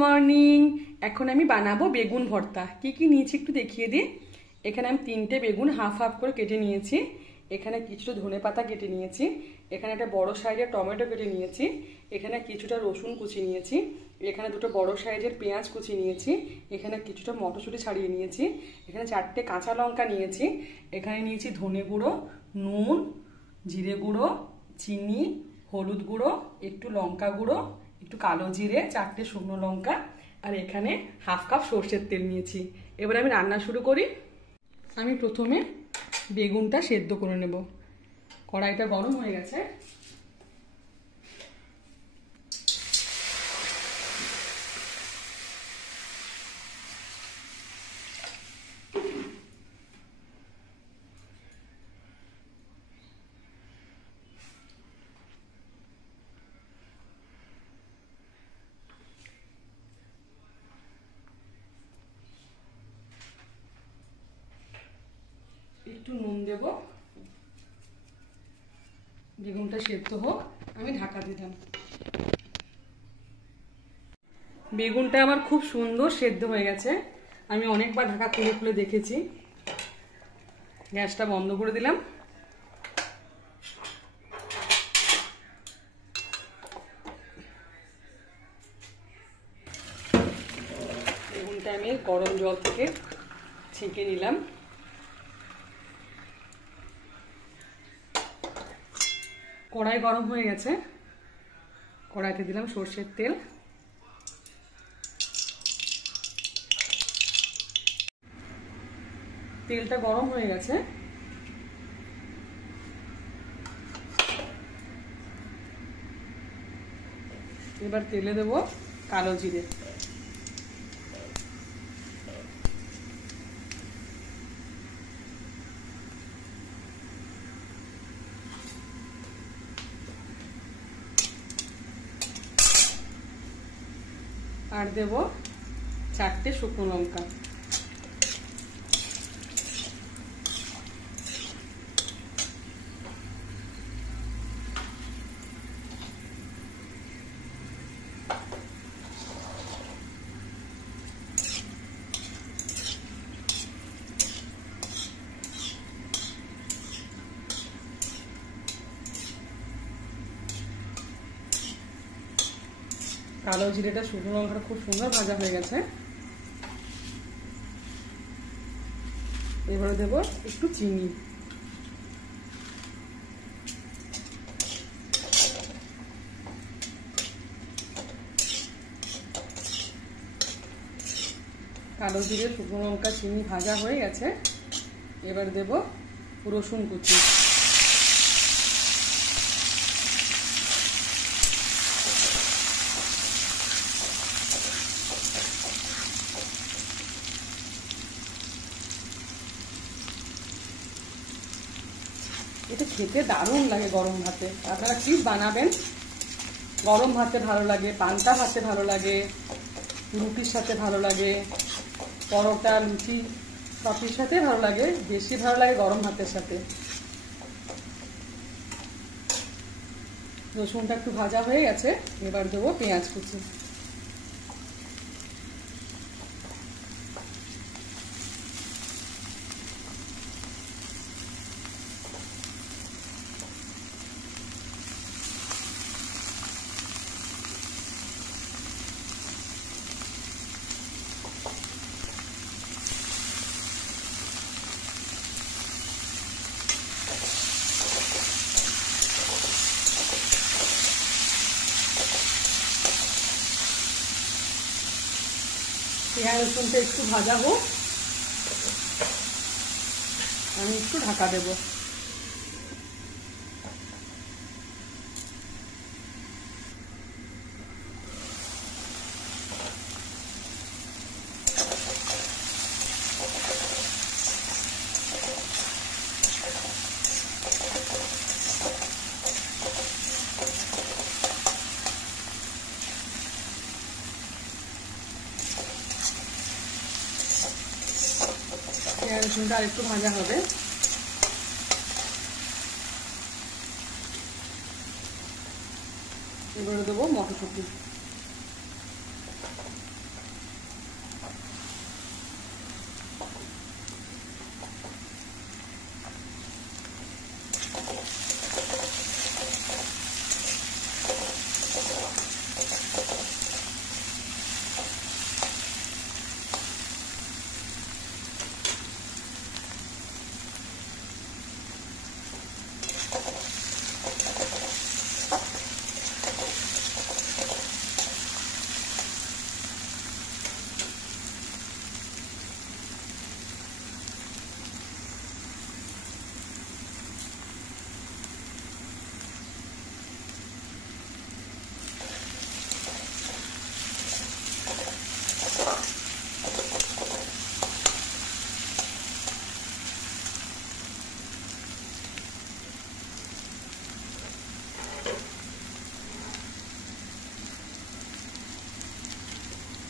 Morning. এখন আমি বানাবো বেগুন ভর্তা। কি নিয়েছি একটু দেখিয়ে দিই। এখানে আমি 3টে বেগুন হাফ হাফ করে কেটে নিয়েছি। এখানে কিছুটা ধনেপাতা কেটে নিয়েছি। এখানে একটা বড় সাইজের টমেটো কেটে নিয়েছি। এখানে কিছুটা রসুন কুচি নিয়েছি। এখানে দুটো বড় সাইজের পেঁয়াজ কুচি নিয়েছি। এখানে কিছুটা মটরশুঁটি ছাড়িয়ে নিয়েছি। এখানে 4টে কাঁচা লঙ্কা নিয়েছি। এখানে নিয়েছি ধনে গুঁড়ো, নুন, জিরে গুঁড়ো, চিনি, হলুদ গুঁড়ো, একটু লঙ্কা গুঁড়ো, একটু কালো জিরে, 4টে শুকনো লঙ্কা, আর এখানে হাফ কাপ সর্ষের তেল নিয়েছি। এবার আমি রান্না শুরু করি। আমি প্রথমে বেগুনটা সেদ্ধ করে নেব। কড়াইটা গরম হয়ে গেছে। একটু নুন দেব। বেগুনটা সেদ্ধ হোক, আমি ঢাকা দিলাম। বেগুনটা আমার খুব সুন্দর সেদ্ধ হয়ে গেছে। আমি অনেকবার ঢাকা খুলে খুলে দেখেছি। গ্যাসটা বন্ধ করে দিলাম। বেগুনটা আমি গরম জল থেকে ছেঁকে নিলাম। কড়াই গরম হয়ে গেছে। কড়াইতে দিলাম সর্ষের তেল। তেলটা গরম হয়ে গেছে। এবার তেলে দেব কালো জিরে। আর দেব 4টে শুকনো লঙ্কা। কালো জিরেটা শুকনো লঙ্কাটা খুব সুন্দর ভাজা হয়ে গেছে। এবারে দেব একটু চিনি। কালো জিরে, শুকনো লঙ্কা, চিনি ভাজা হয়ে গেছে। এবার দেব রসুন কুচি। এটা খেতে দারুণ লাগে গরম ভাতে। আপনারা প্লিজ বানাবেন। গরম ভাতে ভালো লাগে, পান্তা ভাতে ভালো লাগে, রুটির সাথে ভালো লাগে, পরোটা, লুচি সবটির সাথে ভালো লাগে। বেশি ভালো লাগে গরম ভাতের সাথে। রসুনটা একটু ভাজা হয়ে গেছে। এবার দেবো পেঁয়াজ কুচি। পেঁয়াজ রসুনটা একটু ভাজা হোক, আমি একটু ঢাকা দেব। পেঁয়াজ রসুনটা আর একটু ভাজা হবে। এবারে দেবো মটরশুঁটি।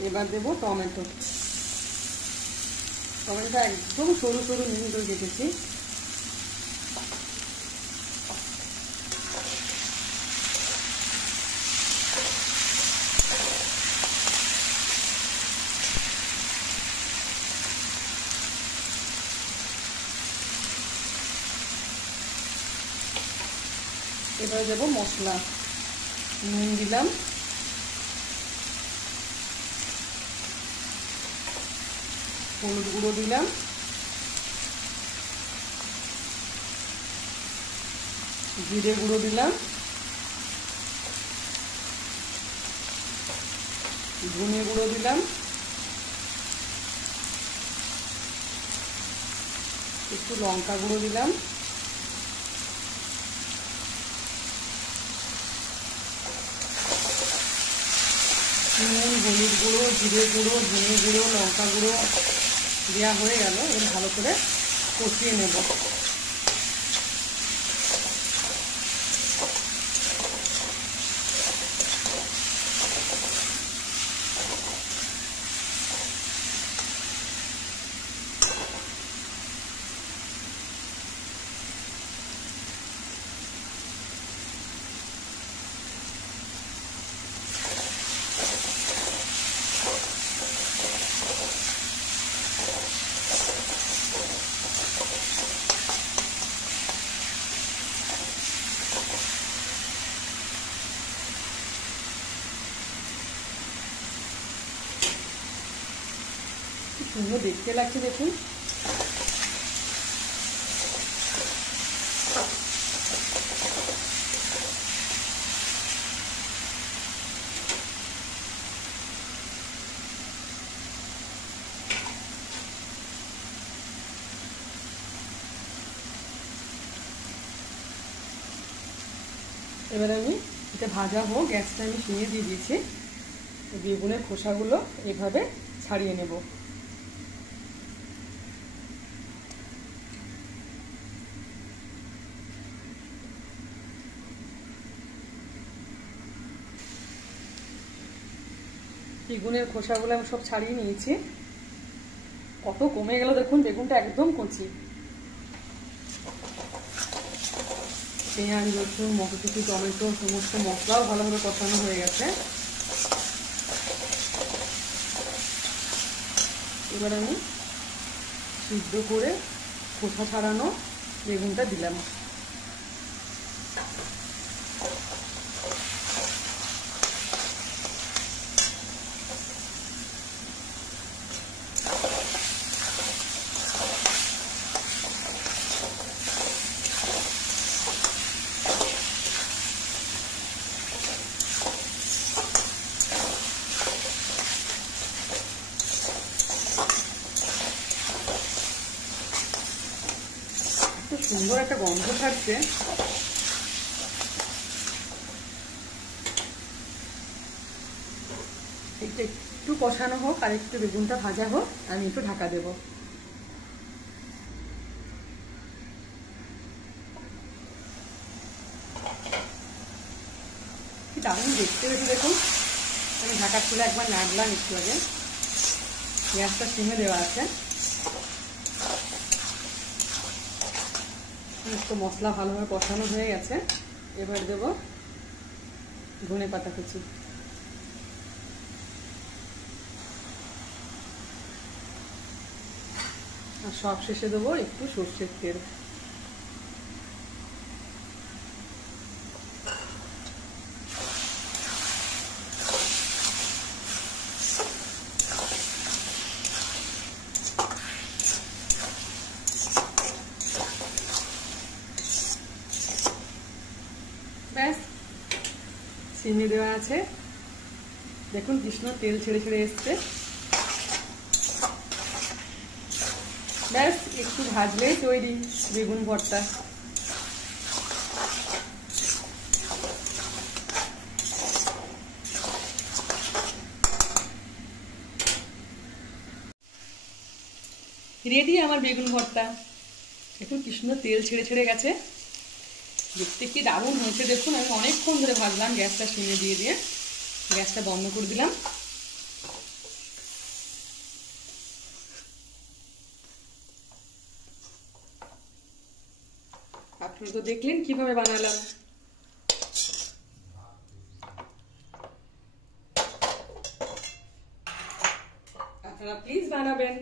এবার দেবো টমেটো। টমেটোটা একদম সরু সরু মিহি করে কেটেছি। এবারে দেবো মশলা। নুন দিলাম, হলুদ গুঁড়ো দিলাম, জিরে গুঁড়ো দিলাম, ধনে গুঁড়ো দিলাম, একটু লঙ্কা গুঁড়ো দিলাম, নুন, হলুদ গুঁড়ো, জিরে গুঁড়ো, ধনে গুঁড়ো, লঙ্কা গুঁড়ো দেওয়া হয়ে গেল। এবার ভালো করে কষিয়ে নেব। সুন্দর দেখতে লাগছে দেখুন। এবার আমি এটা ভাজা হোক, গ্যাসটা আমি সিমে দিয়ে দিয়েছি। বেগুনের খোসাগুলো এভাবে ছাড়িয়ে নেব। বেগুনের খোসাগুলো আমি সব ছাড়িয়ে নিয়েছি। কত কমে গেল দেখুন, বেগুনটা একদম কচি। পেঁয়াজ, রসুন, মটরশুঁটি, টমেটো সমস্ত মশলাও ভালোভাবে কষানো হয়ে গেছে। এবার আমি সিদ্ধ করে খোসা ছাড়ানো বেগুনটা দিলাম। সুন্দর একটা গন্ধ ছাড়ছে। একটু কষানো হোক আর একটু বেগুনটা ভাজা হোক, আমি একটু ঢাকা দেব। কি দারুণ দেখতে হয়েছে দেখুন। আমি ঢাকা খুলে একবার নাড়লাম একটু আগে। গ্যাসটা সিমে দেওয়া আছে। তো মশলা ভালোভাবে কষানো হয়ে গেছে। এবার দেব ধনে পাতা কুচি। আর সব শেষে দেবো একটু সর্ষের তেল। ব্যাস, সিমে দেওয়া আছে। দেখুন কৃষ্ণ তেল ছেড়ে ছেড়ে এসছে। ব্যাস, একটু ভাজলেই তৈরি বেগুন ভর্তা। রেডি আমার বেগুন ভর্তা। দেখুন কৃষ্ণ তেল ছেড়ে ছেড়ে গেছে। দেখতে কি দারুণ হয়েছে দেখুন। আমি অনেকক্ষণ ধরে ভাজলাম, গ্যাসটা সিমে দিয়ে দিয়ে গ্যাসটা বন্ধ করে দিলাম। আপনি তো দেখলেন কিভাবে বানালাম। আপনারা প্লিজ বানাবেন।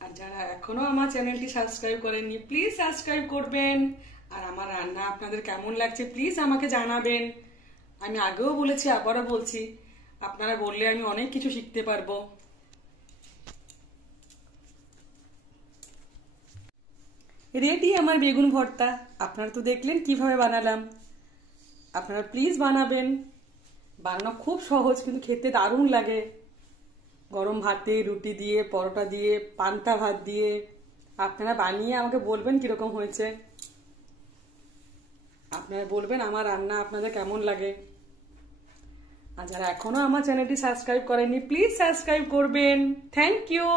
আর যারা এখনো আমার চ্যানেলটি সাবস্ক্রাইব করেননি প্লিজ সাবস্ক্রাইব করবেন। আর আমার রান্না আপনাদের কেমন লাগছে প্লিজ আমাকে জানাবেন। আমি আগেও বলেছি, আবারও বলছি, আপনারা বললে আমি অনেক কিছু শিখতে পারবো। রেডি আমার বেগুন ভর্তা। আপনারা তো দেখলেন কিভাবে বানালাম। আপনারা প্লিজ বানাবেন। বানানো খুব সহজ, কিন্তু খেতে দারুণ লাগে। গরম ভাতে, রুটি দিয়ে, পরোটা দিয়ে, পান্তা ভাত দিয়ে। আপনারা বানিয়ে আমাকে বলবেন কিরকম হয়েছে। আপনারা বলবেন আমার রান্না আপনাদের কেমন লাগে। আর যারা এখনো আমার চ্যানেলটি সাবস্ক্রাইব করেননি প্লিজ সাবস্ক্রাইব করবেন। Thank you.